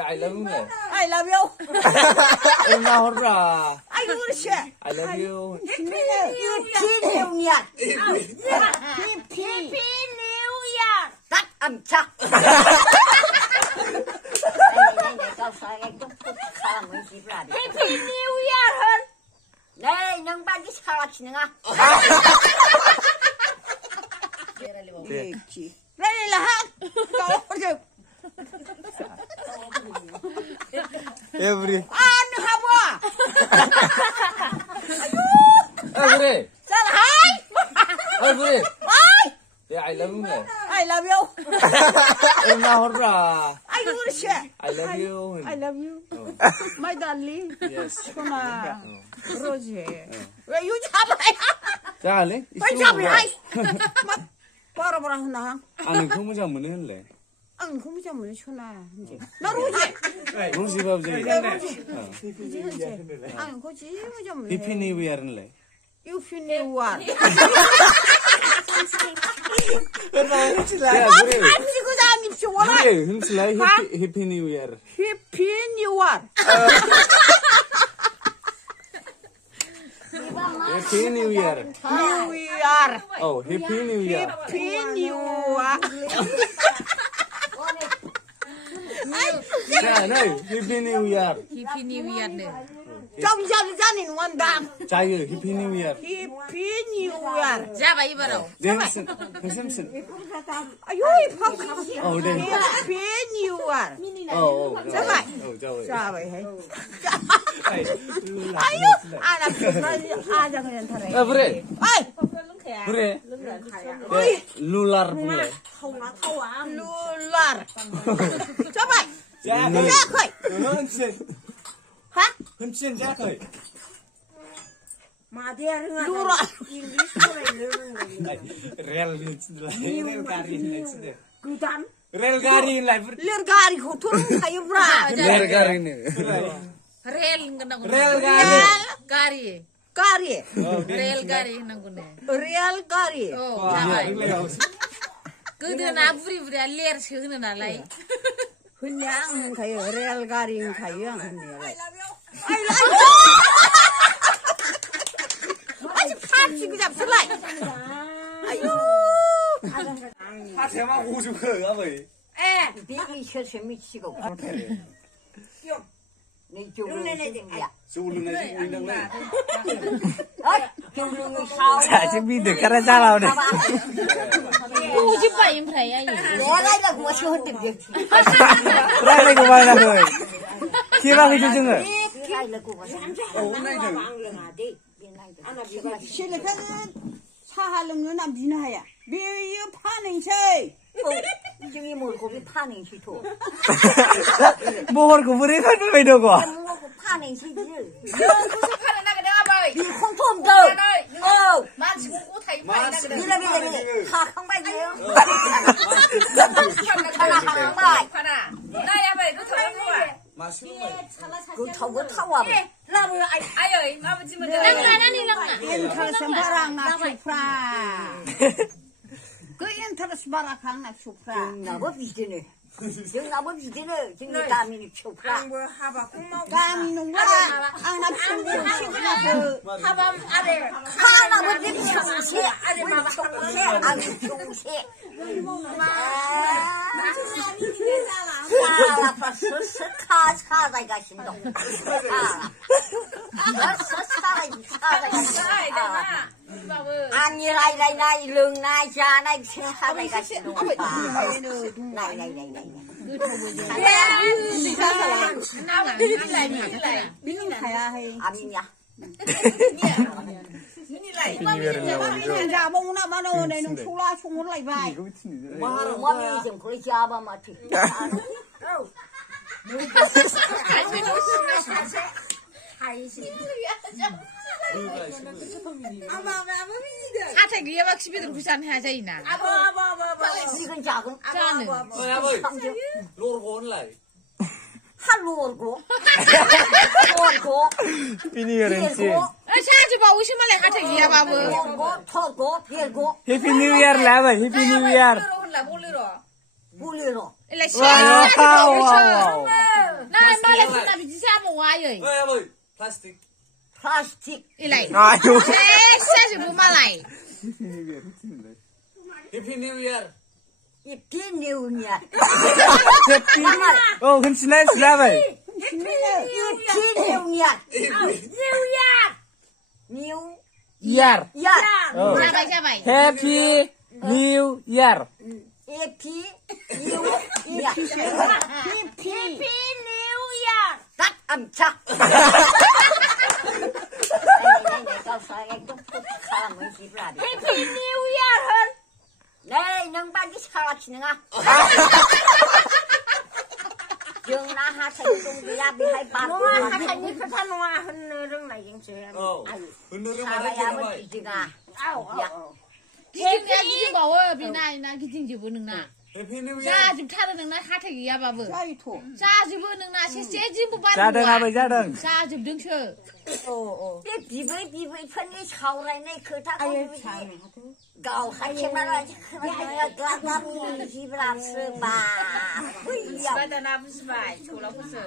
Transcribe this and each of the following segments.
I love you. I love you. Em nào hốt ra. I love you. I love you. Happy New Year. Happy New Year. Tắt âm chắc. Happy New Year hơn. 네, 냥 빨리 사라치는 아. 그렇지. 레일라 한. Every. 안 하봐. Every. 자, 하이. Every. 하이. Yeah, I love you. I love you. Em nào hốt ra. I love you. I love you. I love you. My darling. Yes. 소나. 그러지. 왜 이거 잡아야? 자, 래. 왜 잡아야? 바라보라 하나. 아니, 그거 잡으면 할래. 안 그거 잡으면 쳐나. 이제. 나 로지. 로지 밥지. 이제 현재. 안 거지 이거 잡으면. Happy New Year 할래. You feel new one. 야, 그래. 안지고 잡입시오. 그래, 흠슬라 Happy New Year. Happy new one. Happy New Year. New Year. Oh, Happy New Year. Happy new one. 자, 네, Happy New Year. Happy New Year 네. 정자리자는 원담. 자, 이거 Happy New Year. Happy new year. 잡아 입어라. 젠슨, 젠슨. 아유, 이뻐. 어, 네. Happy new year. 잠깐. 자, 왜? 아유, 안 아프지. 아자 그냥 타래. 아, 그래. 아이, 그래. 룰라르 불래. 룰랄. 잡아. 자, 거이. 흔친. 하? 흔친 자, 거이. 룰랄. 렐가리 그다음. 렐가리 라이브. 렐가리 호텔은 가요브라. 렐가리네. Rel ngena 렐가리. Gari. 가리. Rel gari nangune. Real 가리. Oh, 잡아. 그들은 아부리 알리아 시그는 알라이. 그냥 가요. 레알 가리 가요. 아주 팝시고 잡술라이. 아유. 아, 제막 오죽 그가 왜? 에. 비기 셔서 미치고. 네 조르네. 조르네 우리는 자, 지금 미드 가라 잘하네. 오지 빠 임파야 이. 내가 이거 무엇이 혼데 그랬지. 그래 이거 말라 그. 기라고 주증을. 실력은 사할릉은 남진하야. 매일 파nings세. 이중에 몰고기 파nings시토. 뭘 그분이 설명 왜 이러고? 파nings시지. 무슨 파는 나가 내가 봐. 이 콩통도. 어. 만지 고고 타이 파이 나가. 미라미라미 하강바이요. 하강바이. 파나. 나야 봐. 너 타고 와. 그 타고 타와. 라고 아유, 아버지 먼저. 나가라니 나가. 엔터스 바랑나 수프라. 그 엔터스 바랑나 수프라. 나버 비드네. 나버 비드네. 지금 다미니 수프라. 뭐 하바 콩마. 다미는 와. 안나 수고 시그나 하밤 아래. 하나 버지 수세. 아래 마바 수세. 아래 수세. 사자가 신동. 아니라이라이라이 릉나이자나이 사자가 신동. 민이나 가야 해. 아민이야. Minina bông na mà nó này nó xô la xô lại vai. Mà mình chỉ có cha ba mà thì. 아타 그게 막 집에도 부산 하자이나. 이건 작은. 짜는. 로르곤 라이. 할로고. 비니어렌지. 샤지 봐 오시말래 아타 이야 바보. 토고 별고. 해피 뉴 이어 라바 해피 뉴 이어. 몰라 몰리로. 몰리로. 일라 샤. 와우. nongayoi. 플라스틱. Ilai. 아유. Sesi bu malai. Happy New Year. 해피 뉴이야. 흔치나 슬라바이. 해피 뉴이야. 뉴. 이알. 야. Sabai sabai. 해피 뉴 이알. 해피 뉴이야. 해피 뉴이야. 딱 암착. 해피 뉴이야. 네, 능박이 사라치는아. 정나 하천 동비야 비하이 바로 하천이 그사 놓아 흔느릉 나긴 쟤. 흔들어 사야만 말해. 지지가. Kijing ya kijing bawa bina ina kijing jibu nengna. Happy New Year. Sa jib thara nengna hatai ya babu. Sa jibu nengna se jibu baru. 자등 아버지 자등. Sa jib dengse. 이 비브이 편이 사오라네 그다고 가오 하체마라 가가미 집을 앞서 봐. Badana busbai. Chola busen.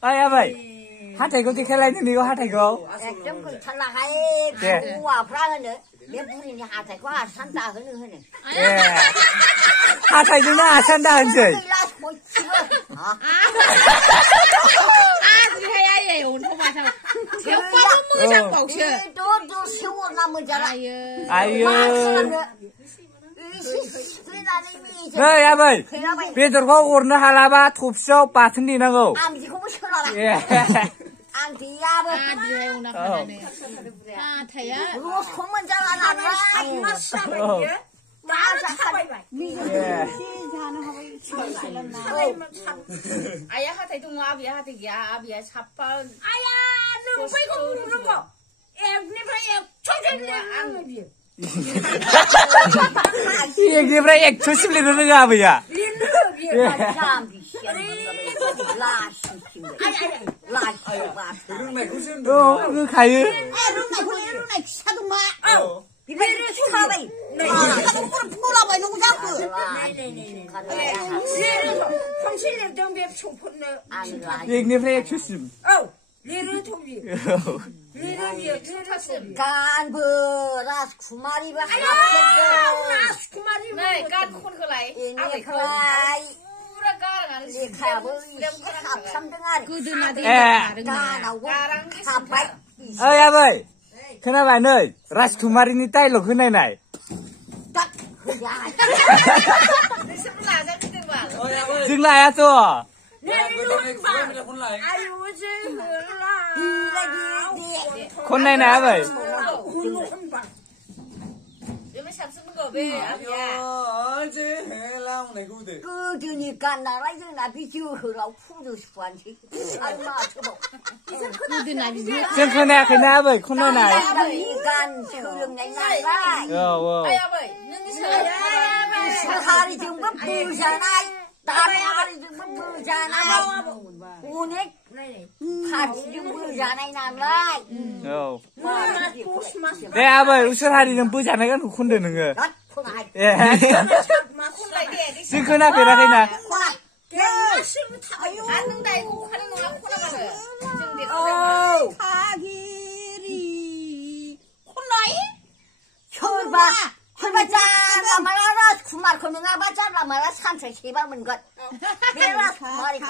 아이 아버지. 하태고 개칼라이는 이거 하태고. 좀 그 찰나가에 우와 브라는 내 부리니 하태고 산다 흐는. 예. 하태구나 산다 한지. Aji on to ba ta. Theo pa mo sang bau che. 또 세워 남으잖아. 아유. 네, 아버지. 베드로가 오르는 할라바 톱쇼 바튼 디나고. 암지고 싫어라. 예. 암디야버. Aji hai una khane. Ha thaya. 로 소문 잘하나. Ayah hatai tu ngah biar hatai ya biar sapal. 아야, 너 빨리 먹는 거. 얘기 브라 액 조심리는 거 아버야. 그 가요. 얘기 브라 액 조심. 간부 라스쿠마리 바 Này can khôn khơi lại. Ini kelai Pura garang ada ni kabu sam dengar Kudu nadi. garang sampai ơi 아버지. 그나마 너 라스쿠마리니 따일로 그네나이. tak ya Sebelah kan kita bal. 증라야 또. 콘나이나 아버지. Dia macam semua be. 그러니까 나라에 나비 지우라고 푸르 싶어한지 얼마 저거 Kudu nadi. 증크나 그나 아버지 콘나이나. 이간 소용내 나라 Ayah boy. Nengi saya. 사하리 좀 부르잖아 다리 좀 부르잖아 오늘 같이 좀 부르잖아 나라 내 아버지 우슬하리 좀 보자나가 혼드는 거. 예. 증크나 베라 그나. Anung dai ku khana nunga khona ba. 가기리 혼나이 혈바 짜라 말아라 구말 거는가 봐 짜라 말아 산책 해봐면 것 내가 말이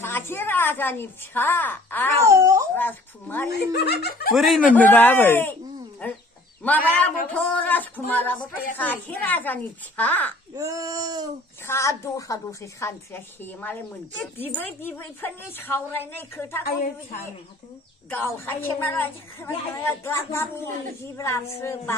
가시라자니 차 라스쿠마리 우리 있는 거 아버지. 마바야부터 라스쿠마라부터 가시라자니 차 사도세 산트야 희말의 문제 비브이 편이 사오라네 그다고 가오 하체마라 가가미 집을 앞서 봐